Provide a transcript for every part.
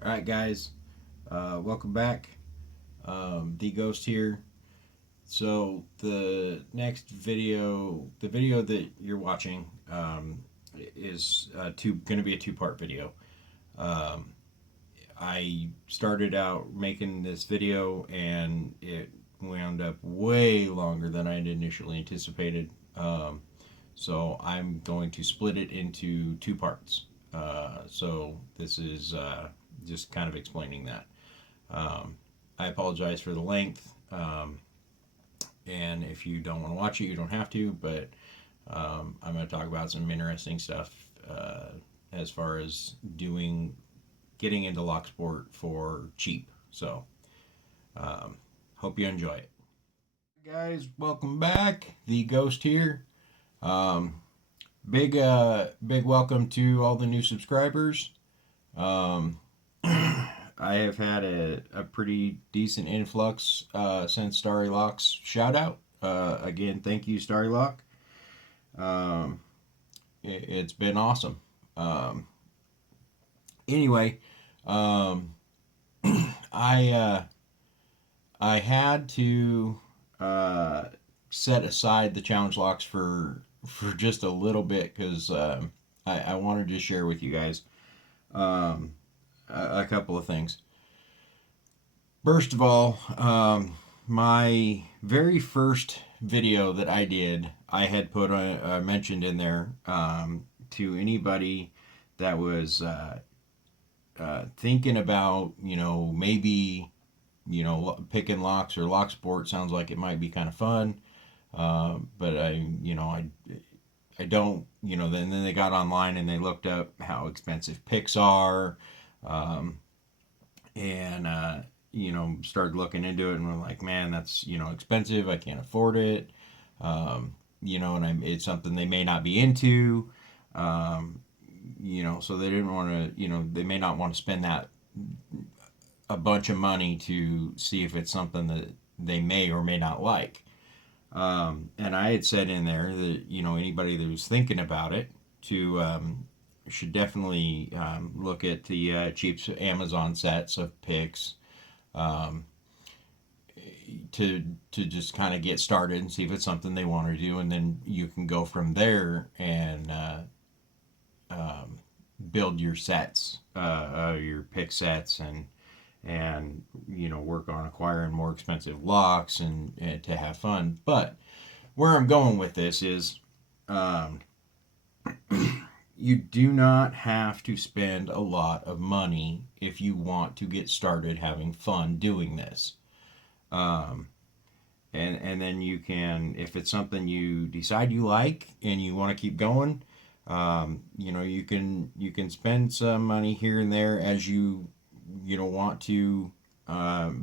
All right, guys, welcome back. The Ghost here. So the video that you're watching, is going to be a two-part video. Um, I started out making this video, and it wound up way longer than I had initially anticipated. So I'm going to split it into two parts. So this is just kind of explaining that. Um, I apologize for the length, and if you don't want to watch it, you don't have to. But I'm going to talk about some interesting stuff as far as getting into locksport for cheap. So hope you enjoy it, guys. Welcome back. The Ghost here. Um, big welcome to all the new subscribers. Um, I have had a pretty decent influx since Starry Lock's shout out. Again, thank you, Starry Lock. Um, it's been awesome. Um, anyway, um, I I had to uh, set aside the challenge locks for just a little bit because I wanted to share with you guys um, a couple of things. First of all, my very first video that I did, I had mentioned in there to anybody that was thinking about, maybe, picking locks or lock sport sounds like it might be kind of fun. But I don't, then they got online and they looked up how expensive picks are. Um, and started looking into it, and we're like, man, that's expensive. I can't afford it. It's something they may not be into. Um, so they didn't want to. They may not want to spend that a bunch of money to see if it's something that they may or may not like. And I had said in there that anybody that was thinking about it to should definitely look at the cheap Amazon sets of picks, um, to just kind of get started and see if it's something they want to do, and then you can go from there and um, build your sets, your pick sets, and work on acquiring more expensive locks and to have fun. But where I'm going with this is, um, you do not have to spend a lot of money if you want to get started having fun doing this. Um, and then you can, if it's something you decide you like and you want to keep going, you can spend some money here and there as you want to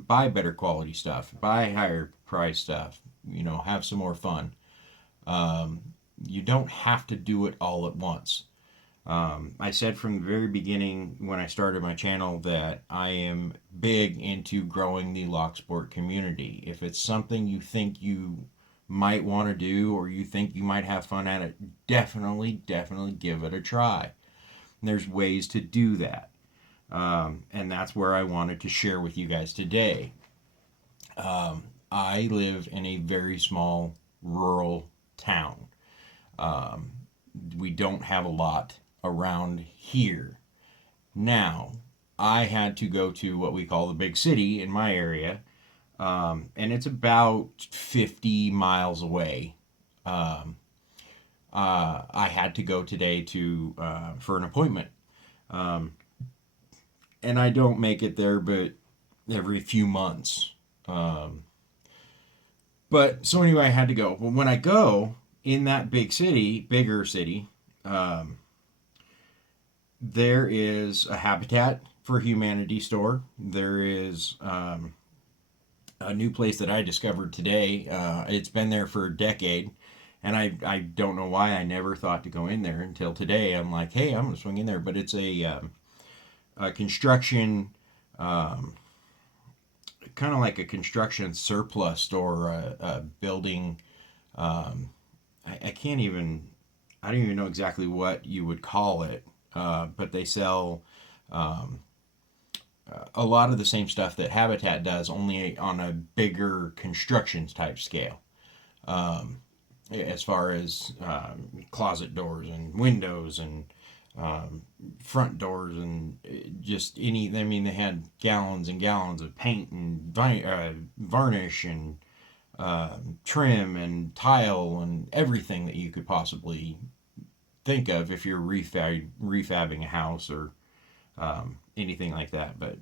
buy better quality stuff, buy higher price stuff, have some more fun. Um, you don't have to do it all at once. I said from the very beginning when I started my channel that I am big into growing the lock sport community. If it's something you think you might want to do or you think you might have fun at it, definitely give it a try. And there's ways to do that. And that's where I wanted to share with you guys today. I live in a very small rural town. Um, we don't have a lot around here. Now, I had to go to what we call the big city in my area, and it's about 50 miles away. Um, I had to go today to for an appointment, um, and I don't make it there, but every few months. Um, but so anyway, I had to go. Well, when I go in that bigger city, um, there is a Habitat for Humanity store. There is a new place that I discovered today. It's been there for a decade, and I don't know why I never thought to go in there until today. I'm like, hey, I'm gonna swing in there, but it's a construction, um, kind of like a construction surplus store, a building. Um, I can't even, I don't even know exactly what you would call it, but they sell um, a lot of the same stuff that Habitat does, only on a bigger construction type scale. As far as closet doors and windows and front doors and just any. I mean, they had gallons and gallons of paint and varnish and trim and tile and everything that you could possibly think of if you're refabbing a house or anything like that. But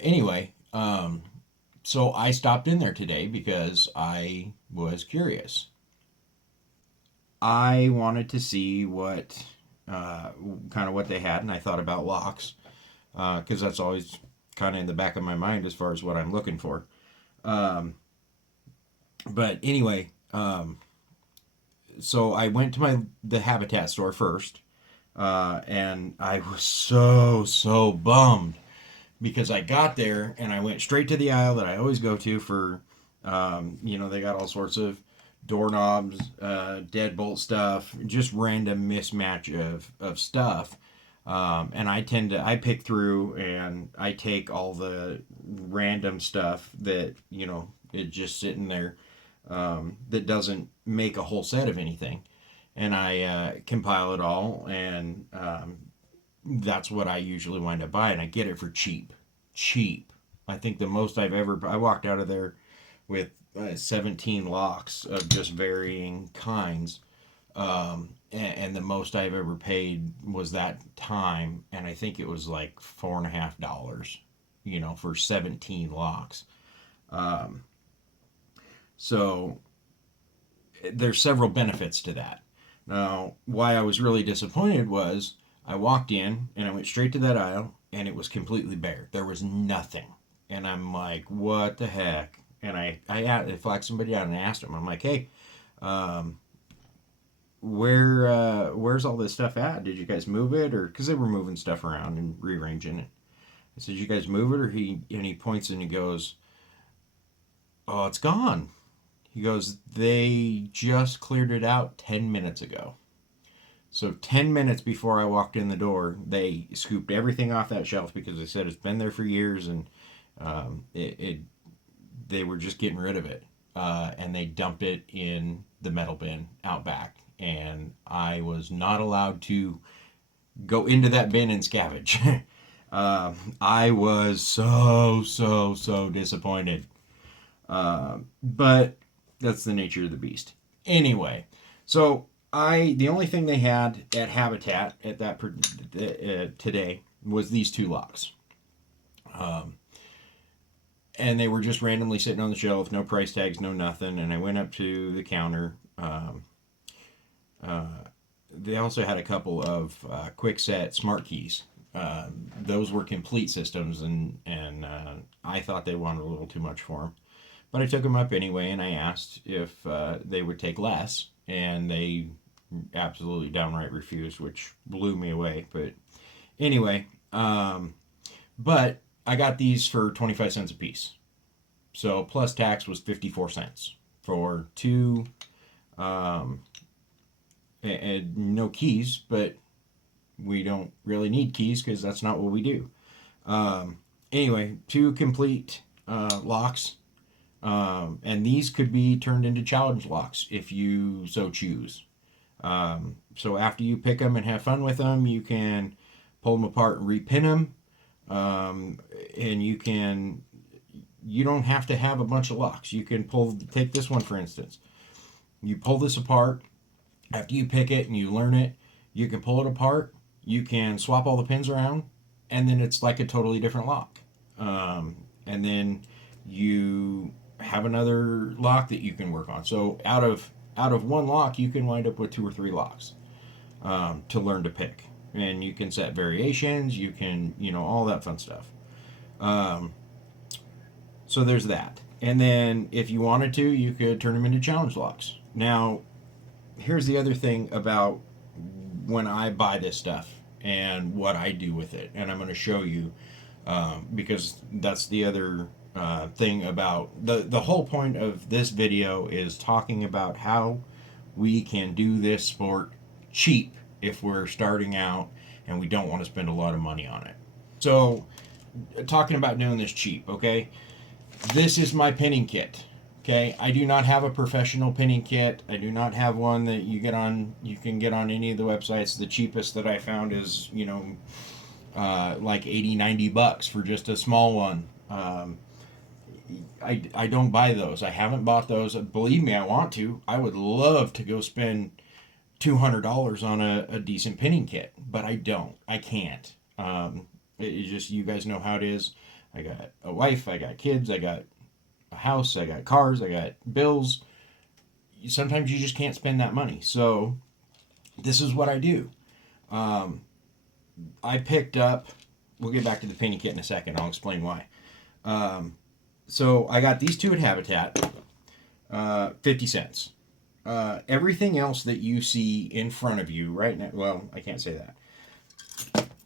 anyway, so I stopped in there today because I was curious. I wanted to see what kind of what they had, and I thought about locks because that's always kind of in the back of my mind as far as what I'm looking for. Um, but anyway, so I went to the Habitat store first, and I was so bummed because I got there and I went straight to the aisle that I always go to for, they got all sorts of doorknobs, deadbolt stuff, just random mismatch of stuff. And I pick through and I take all the random stuff that, it's just sitting there, that doesn't make a whole set of anything. And I compile it all, and that's what I usually wind up buying. I get it for cheap. Cheap. I think the most I walked out of there with 17 locks of just varying kinds. And the most I've ever paid was that time, and I think it was like $4.50, for 17 locks. So there's several benefits to that. Now, why I was really disappointed was I walked in and I went straight to that aisle and it was completely bare. There was nothing. And I'm like, what the heck? And I flagged somebody out and asked them, I'm like, hey, where's all this stuff at? Did you guys move it? Or, because they were moving stuff around and rearranging it. I said, did you guys move it? Or he points and he goes, oh, it's gone. He goes, they just cleared it out 10 minutes ago. So 10 minutes before I walked in the door, they scooped everything off that shelf because they said it's been there for years, and they were just getting rid of it. And they dumped it in the metal bin out back. And I was not allowed to go into that bin and scavenge. I was so disappointed. But that's the nature of the beast. Anyway, so the only thing they had at Habitat at that today was these two locks, and they were just randomly sitting on the shelf, no price tags, no nothing. And I went up to the counter. They also had a couple of quick set smart keys. Those were complete systems, and I thought they wanted a little too much for them. But I took them up anyway, and I asked if they would take less, and they absolutely downright refused, which blew me away. But anyway, but I got these for 25 cents a piece. So plus tax was 54 cents for two, and no keys, but we don't really need keys because that's not what we do. Anyway, two complete locks. And these could be turned into challenge locks if you so choose. So after you pick them and have fun with them, you can pull them apart and repin them. And you don't have to have a bunch of locks. You can take this one for instance. You pull this apart. After you pick it and you learn it, you can pull it apart. You can swap all the pins around, and then it's like a totally different lock. And then you have another lock that you can work on. So out of one lock, you can wind up with 2 or 3 locks to learn to pick. And you can set variations. You can, all that fun stuff. So there's that. And then if you wanted to, you could turn them into challenge locks. Now, here's the other thing about when I buy this stuff and what I do with it. And I'm going to show you because that's the other thing about the whole point of this video is talking about how we can do this sport cheap if we're starting out and we don't want to spend a lot of money on it. So, talking about doing this cheap, okay? This is my pinning kit. Okay, I do not have a professional pinning kit. I do not have one that you can get on any of the websites. The cheapest that I found is, like 80, $90 for just a small one. I don't buy those. I haven't bought those. Believe me, I want to. I would love to go spend $200 on a decent pinning kit, but I don't. I can't. It's just, you guys know how it is. I got a wife, I got kids, I got a house, I got cars, I got bills. Sometimes you just can't spend that money. So this is what I do. Um, I picked up. We'll get back to the pinning kit in a second. I'll explain why. So I got these two at Habitat, 50 cents. Everything else that you see in front of you right now, well, I can't say that.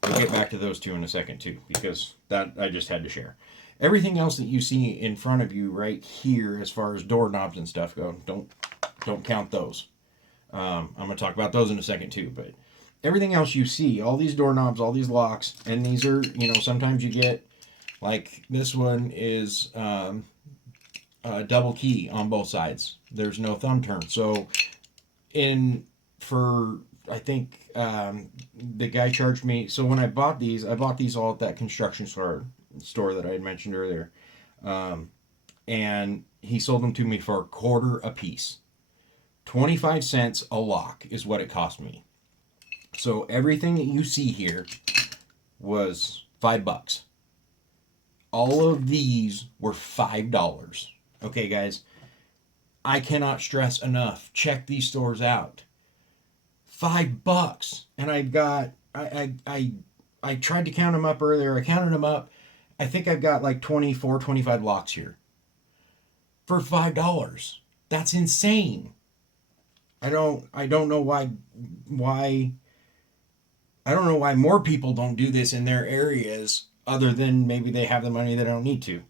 We'll get back to those two in a second too, because that I just had to share. Everything else that you see in front of you right here, as far as doorknobs and stuff go, don't count those. I'm gonna talk about those in a second too, but everything else you see, all these doorknobs, all these locks, and these are, sometimes you get, like this one is a double key on both sides. There's no thumb turn. So I think the guy charged me. So when I bought these all at that construction store that I had mentioned earlier, and he sold them to me for a quarter a piece. 25 cents a lock is what it cost me. So everything that you see here was $5. All of these were $5. Okay, guys, I cannot stress enough. Check these stores out. $5, and I tried to count them up earlier. I counted them up. I think I've got like 24, 25 locks here for $5. That's insane. I don't know why I don't know why more people don't do this in their areas, other than maybe they have the money, they don't need to.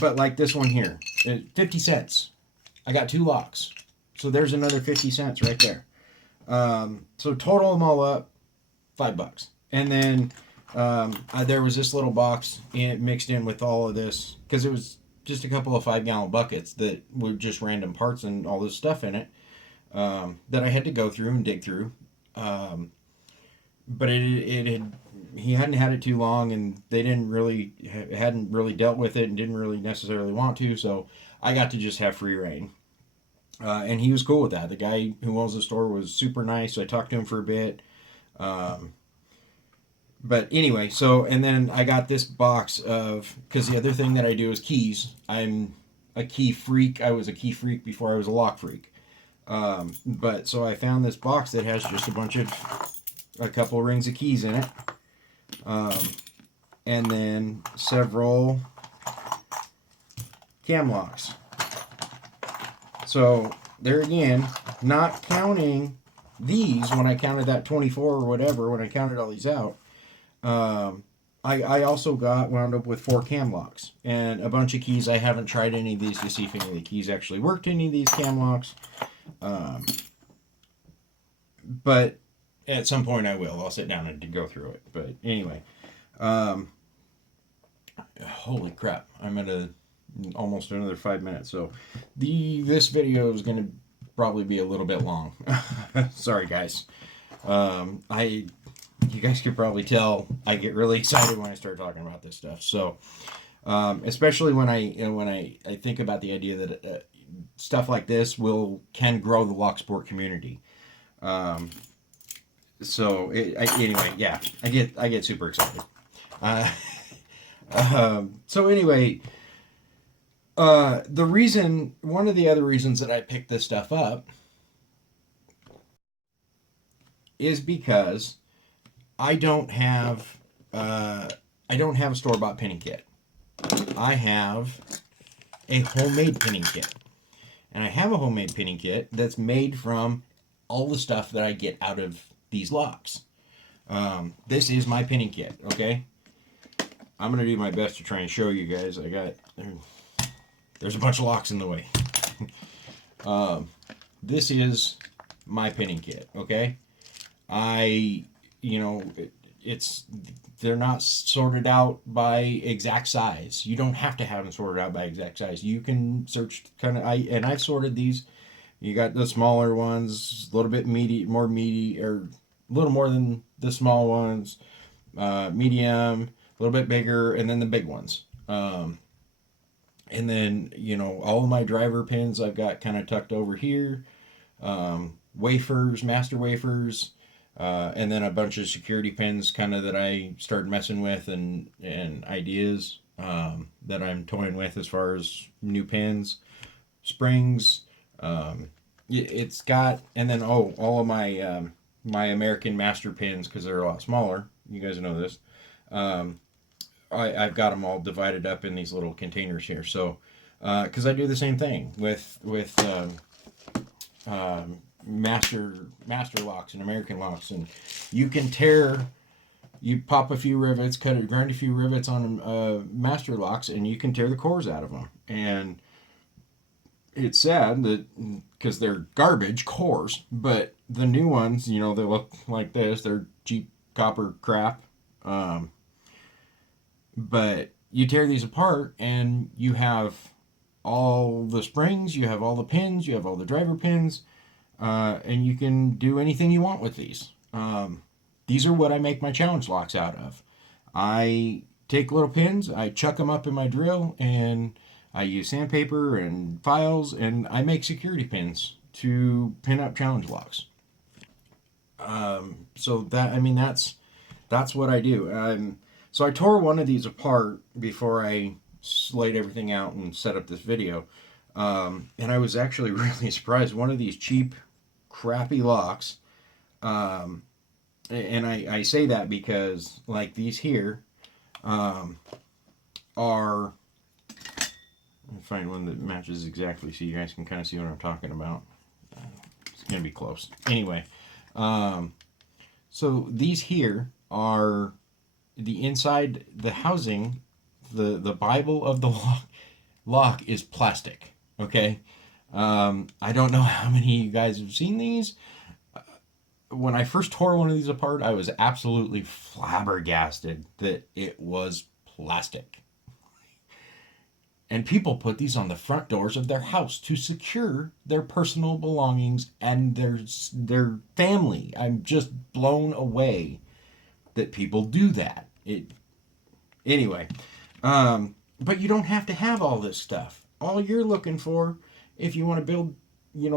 But like this one here, 50 cents. I got two locks. So there's another 50 cents right there. So total them all up, $5. And then there was this little box mixed in with all of this, because it was just a couple of 5-gallon buckets that were just random parts and all this stuff in it, that I had to go through and dig through. But he hadn't had it too long, and they hadn't really dealt with it and didn't really necessarily want to, so I got to just have free reign. And he was cool with that. The guy who owns the store was super nice. So I talked to him for a bit. But anyway, and then I got this box because the other thing that I do is keys. I'm a key freak. I was a key freak before I was a lock freak. But so I found this box that has just a couple of rings of keys in it. And then several cam locks. So there again, not counting these, when I counted that 24 or whatever, when I counted all these out, I also wound up with 4 cam locks and a bunch of keys. I haven't tried any of these to see if any of the keys actually worked, any of these cam locks. But at some point I will. I'll sit down and go through it. But anyway, holy crap, I'm at almost another 5 minutes. So this video is going to probably be a little bit long. Sorry, guys. You guys could probably tell I get really excited when I start talking about this stuff. So, especially when I think about the idea that stuff like this can grow the locksport community. Anyway, yeah, I get super excited. So anyway, one of the other reasons that I picked this stuff up is because I don't have a store-bought pinning kit. I have a homemade pinning kit. And I have a homemade pinning kit that's made from all the stuff that I get out of these locks. This is my pinning kit, okay? I'm going to do my best to try and show you guys. There's a bunch of locks in the way. This is my pinning kit, okay? It's they're not sorted out by exact size. You don't have to have them sorted out by exact size. You can search I've sorted these. You got the smaller ones, a little bit more meaty, or a little more than the small ones, medium, a little bit bigger, and then the big ones. And then, all of my driver pins I've got kind of tucked over here. Wafers, master wafers, and then a bunch of security pins kind of that I started messing with, and ideas that I'm toying with as far as new pins, springs. It's got, and then, all of my American master pins, because they're a lot smaller. You guys know this. I've got them all divided up in these little containers here. So, because I do the same thing with master locks and American locks, and you pop a few rivets, grind a few rivets on master locks, and you can tear the cores out of them. And it's sad that, because they're garbage cores, but the new ones, they look like this. They're cheap copper crap. But you tear these apart, and you have all the springs, you have all the pins, you have all the driver pins, and you can do anything you want with these. These are what I make my challenge locks out of. I take little pins, I chuck them up in my drill, and I use sandpaper and files, and I make security pins to pin up challenge locks. So that's what I do. So I tore one of these apart before I laid everything out and set up this video. And I was actually really surprised. One of these cheap, crappy locks, and I say that because, like, these here are... Let me find one that matches exactly so you guys can kind of see what I'm talking about. It's going to be close. Anyway, so these here are the inside, the housing, the Bible of the lock is plastic. Okay? I don't know how many of you guys have seen these. When I first tore one of these apart, I was absolutely flabbergasted that it was plastic. And people put these on the front doors of their house to secure their personal belongings and their family. I'm just blown away that people do that. Anyway, but you don't have to have all this stuff. All you're looking for, if you want to build,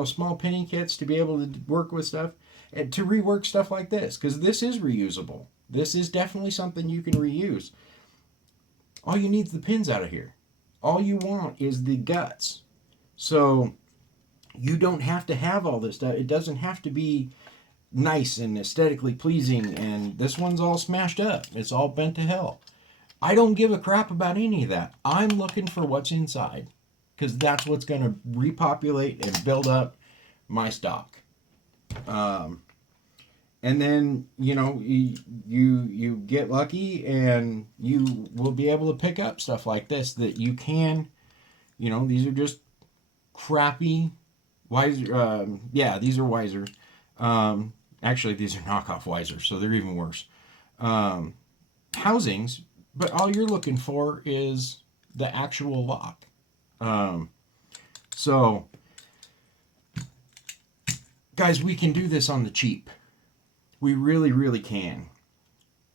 small pinning kits to be able to work with stuff, and to rework stuff like this, because this is reusable. This is definitely something you can reuse. All you need is the pins out of here. All you want is the guts. So you don't have to have all this stuff. It doesn't have to be nice and aesthetically pleasing, and this one's all smashed up. It's all bent to hell. I don't give a crap about any of that. I'm looking for what's inside, because that's what's going to repopulate and build up my stock. And then, you get lucky, and you will be able to pick up stuff like this that you can, these are just crappy Wiser. These are Wiser. Actually, these are knockoff Wiser, so they're even worse. Housings, but all you're looking for is the actual lock. So, guys, we can do this on the cheap. We really, really can.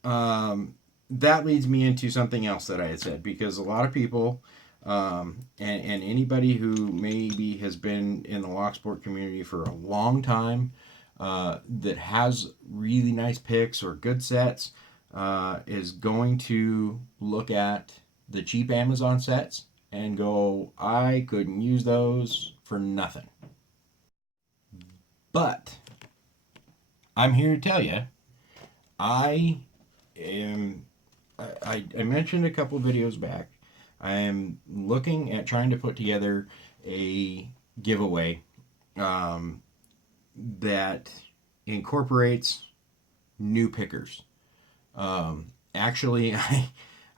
That leads me into something else that I had said, because a lot of people, and anybody who maybe has been in the locksport community for a long time, that has really nice picks or good sets, is going to look at the cheap Amazon sets and go, I couldn't use those for nothing. But I'm here to tell you, I mentioned a couple videos back, I am looking at trying to put together a giveaway that incorporates new pickers. Actually,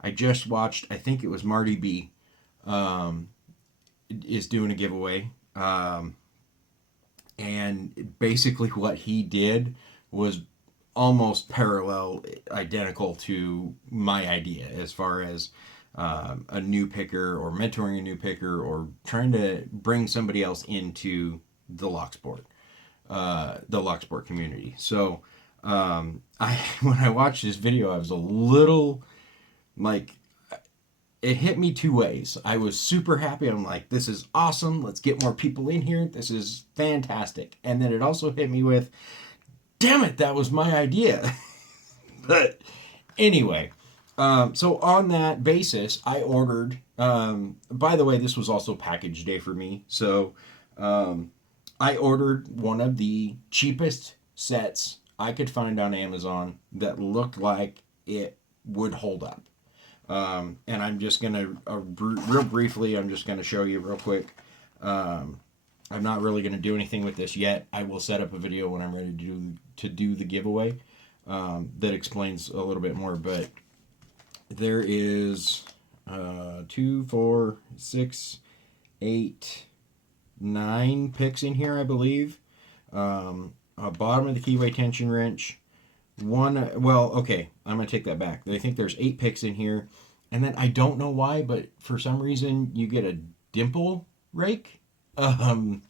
I just watched, I think it was Marty B, is doing a giveaway. And basically what he did was almost parallel, identical to my idea as far as a new picker or mentoring a new picker or trying to bring somebody else into the lock sport community. So I when I watched this video, I was a little like, it hit me two ways. I was super happy. I'm like, this is awesome. Let's get more people in here. This is fantastic. And then it also hit me with, damn it, that was my idea. But anyway, so on that basis, I ordered. By the way, this was also package day for me. So I ordered one of the cheapest sets I could find on Amazon that looked like it would hold up. And I'm just going to, real briefly, I'm just going to show you real quick. I'm not really going to do anything with this yet. I will set up a video when I'm ready to do the giveaway that explains a little bit more. But there is 2, 4, 6, 8, 9 picks in here, I believe. A bottom of the keyway tension wrench. Okay, I'm going to take that back. I think there's 8 picks in here. And then I don't know why, but for some reason you get a dimple rake and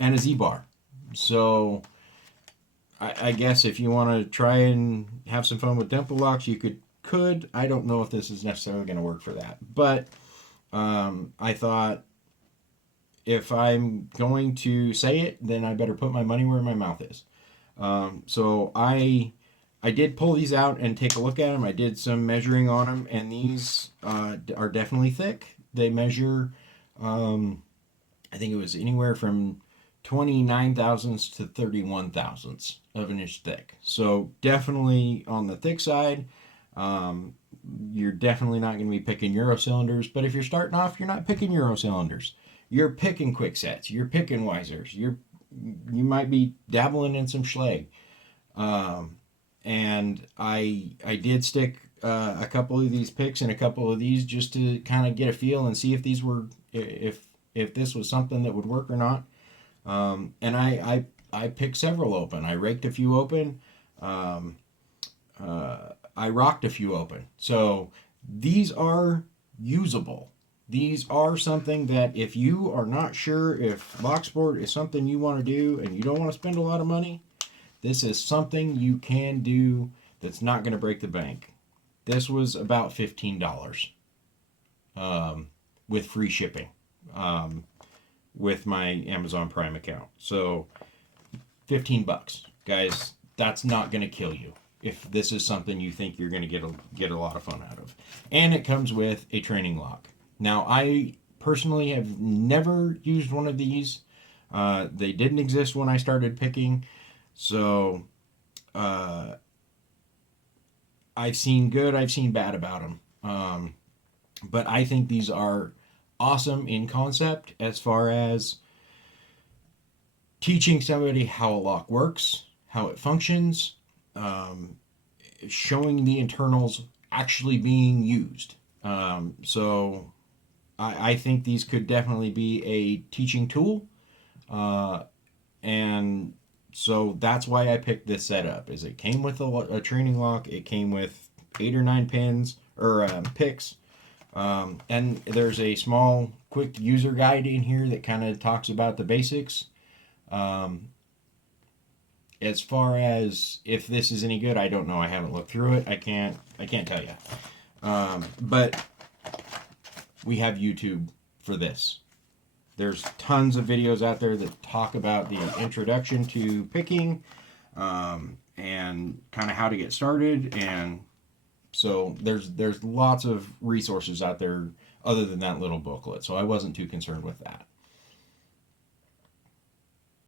a Z-bar. So I guess if you want to try and have some fun with dimple locks, you could. I don't know if this is necessarily going to work for that. But I thought, if I'm going to say it, then I better put my money where my mouth is. So I did pull these out and take a look at them. I did some measuring on them, and these are definitely thick. They measure, I think it was anywhere from 29 thousandths to 31 thousandths of an inch thick. So definitely on the thick side. You're definitely not going to be picking Euro cylinders, but if you're starting off, you're not picking Euro cylinders. You're picking quick sets. You're picking Weisers. You might be dabbling in some Schlage. And I did stick a couple of these picks in a couple of these just to kind of get a feel and see if these were if this was something that would work or not. And I picked several open. I raked a few open. I rocked a few open. So these are usable. These are something that if you are not sure if locksport is something you want to do and you don't want to spend a lot of money, this is something you can do that's not going to break the bank. This was about $15 with free shipping with my Amazon Prime account. So $15, guys, that's not going to kill you if this is something you think you're going to get a lot of fun out of. And it comes with a training lock. Now, I personally have never used one of these. They didn't exist when I started picking. So, I've seen good, I've seen bad about them. But I think these are awesome in concept as far as teaching somebody how a lock works, how it functions, showing the internals actually being used. So I think these could definitely be a teaching tool. And so that's why I picked this setup. Is it came with a training lock. It came with 8 or 9 pins or picks. And there's a small quick user guide in here that kind of talks about the basics. As far as if this is any good, I don't know. I haven't looked through it. I can't tell you. But we have YouTube for this. There's tons of videos out there that talk about the introduction to picking and kind of how to get started. And so there's lots of resources out there other than that little booklet. So I wasn't too concerned with that.